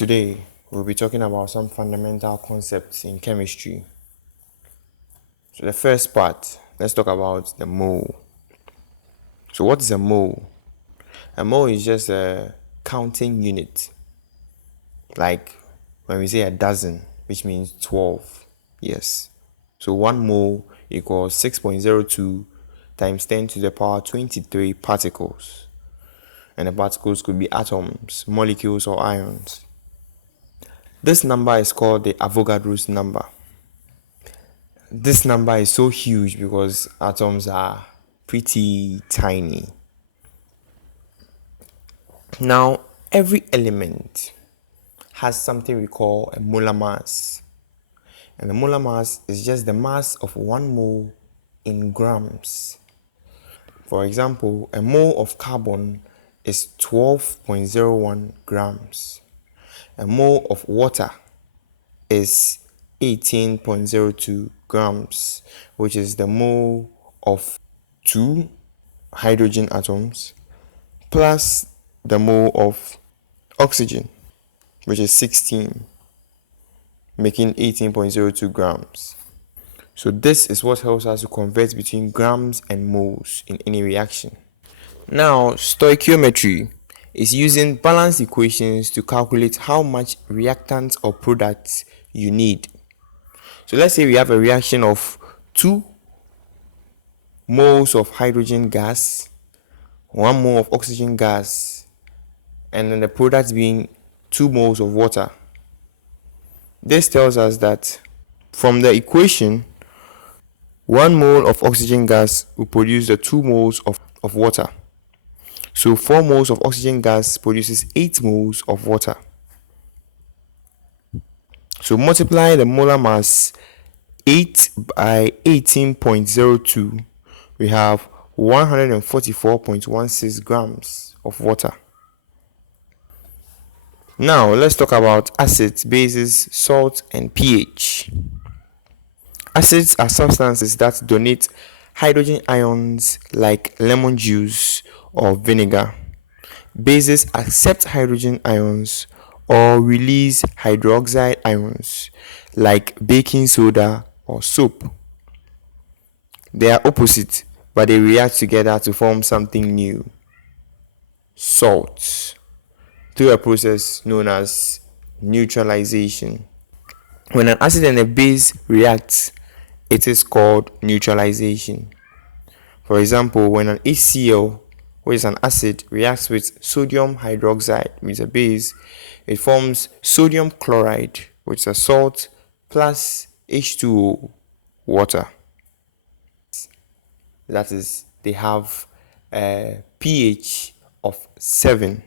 Today, we'll be talking about some fundamental concepts in chemistry. So, the first part, let's talk about the mole. So, what is a mole? A mole is just a counting unit, like when we say a dozen, which means 12. Yes. So, 1 mole equals 6.02 times 10 to the power 23 particles. And the particles could be atoms, molecules, or ions. This number is called the Avogadro's number. This number is so huge because atoms are pretty tiny. Now, every element has something we call a molar mass. And the molar mass is just the mass of 1 mole in grams. For example, a mole of carbon is 12.01 grams. A mole of water is 18.02 grams, which is the mole of 2 hydrogen atoms plus the mole of oxygen, which is 16, making 18.02 grams. So this is what helps us to convert between grams and moles in any reaction. Now, stoichiometry is using balanced equations to calculate how much reactant or product you need. So let's say we have a reaction of 2 moles of hydrogen gas, 1 mole of oxygen gas, and then the product being 2 moles of water. This tells us that from the equation, 1 mole of oxygen gas will produce the 2 moles of water. So 4 moles of oxygen gas produces 8 moles of water. So multiply the molar mass 8 by 18.02, we have 144.16 grams of water. Now let's talk about acids, bases, salt, and pH. Acids are substances that donate hydrogen ions like lemon juice or vinegar. Bases accept hydrogen ions or release hydroxide ions like baking soda or soap. They are opposite, but they react together to form something new, salts, through a process known as neutralization. When an acid and a base react, it is called neutralization. For example, when an HCl, which is an acid, reacts with sodium hydroxide, which is a base, it forms sodium chloride, which is a salt, plus H2O, water. That is, they have a pH of 7.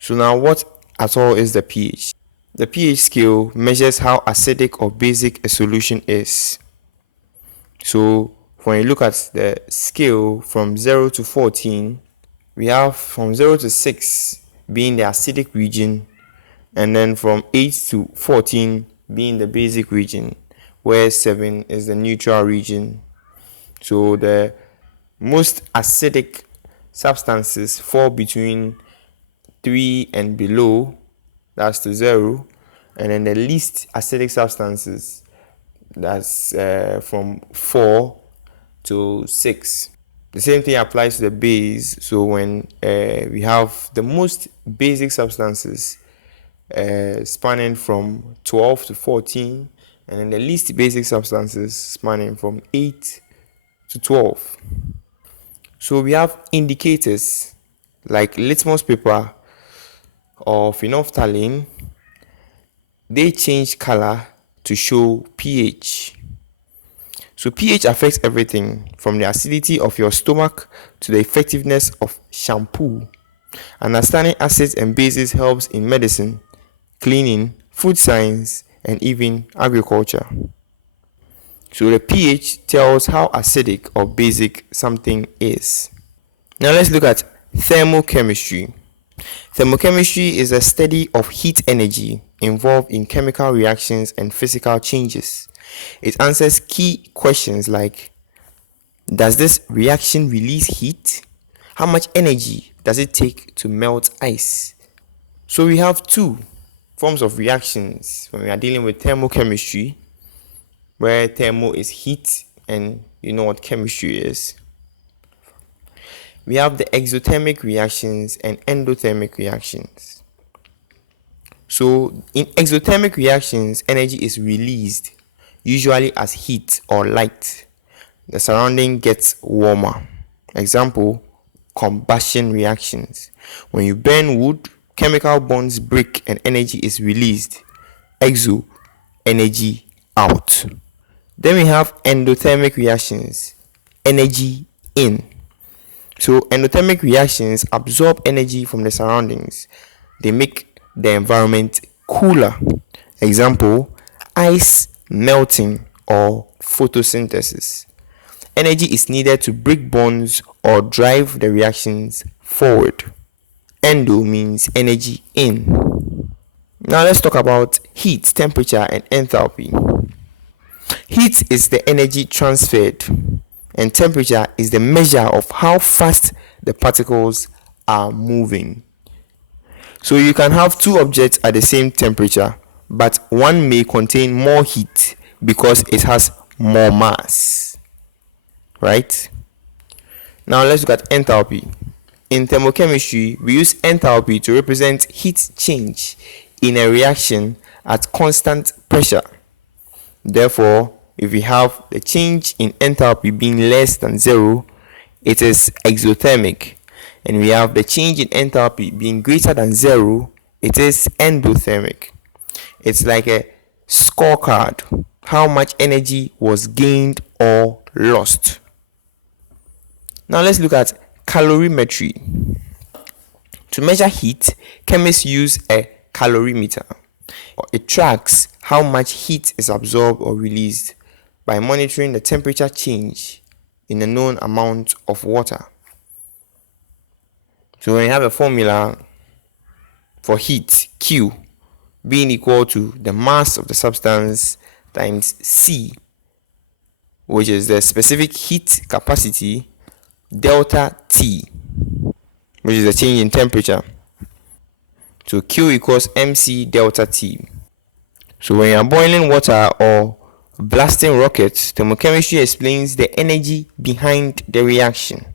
So now what at all is the pH? The pH scale measures how acidic or basic a solution is. So when you look at the scale from 0 to 14, we have from 0 to 6 being the acidic region, and then from 8 to 14 being the basic region, where 7 is the neutral region. So the most acidic substances fall between 3 and below, that's to 0, and then the least acidic substances, that's from 4 to 6. The same thing applies to the base. So when we have the most basic substances spanning from 12 to 14, and then the least basic substances spanning from 8 to 12. So we have indicators like litmus paper or phenolphthalein. They change color to show pH. So pH affects everything from the acidity of your stomach to the effectiveness of shampoo. Understanding acids and bases helps in medicine, cleaning, food science, and even agriculture. So the pH tells how acidic or basic something is. Now let's look at thermochemistry. Thermochemistry is a study of heat energy involved in chemical reactions and physical changes. It answers key questions like, does this reaction release heat? How much energy does it take to melt ice? So we have 2. forms of reactions when we are dealing with thermochemistry, where thermo is heat and you know what chemistry is. We have the exothermic reactions and endothermic reactions. So in exothermic reactions, energy is released, usually as heat or light. The surrounding gets warmer. Example, combustion reactions. When you burn wood, chemical bonds break and energy is released. Exo, energy out. Then we have endothermic reactions, energy in. So endothermic reactions absorb energy from the surroundings. They make the environment cooler. Example, ice melting or photosynthesis. Energy is needed to break bonds or drive the reactions forward. Endo means energy in. Now let's talk about heat, temperature, and enthalpy. Heat is the energy transferred, and temperature is the measure of how fast the particles are moving. So you can have two objects at the same temperature, but one may contain more heat because it has more mass. Right? Now let's look at enthalpy. In thermochemistry, we use enthalpy to represent heat change in a reaction at constant pressure. Therefore, if we have the change in enthalpy being less than 0, it is exothermic. And we have the change in enthalpy being greater than 0, it is endothermic. It's like a scorecard, how much energy was gained or lost. Now let's look at calorimetry. To measure heat, chemists use a calorimeter. It tracks how much heat is absorbed or released by monitoring the temperature change in a known amount of water. So when you have a formula for heat, Q, being equal to the mass of the substance times C, which is the specific heat capacity, delta T, which is the change in temperature. So Q equals MC delta T. So when you are boiling water or blasting rockets, thermochemistry explains the energy behind the reaction.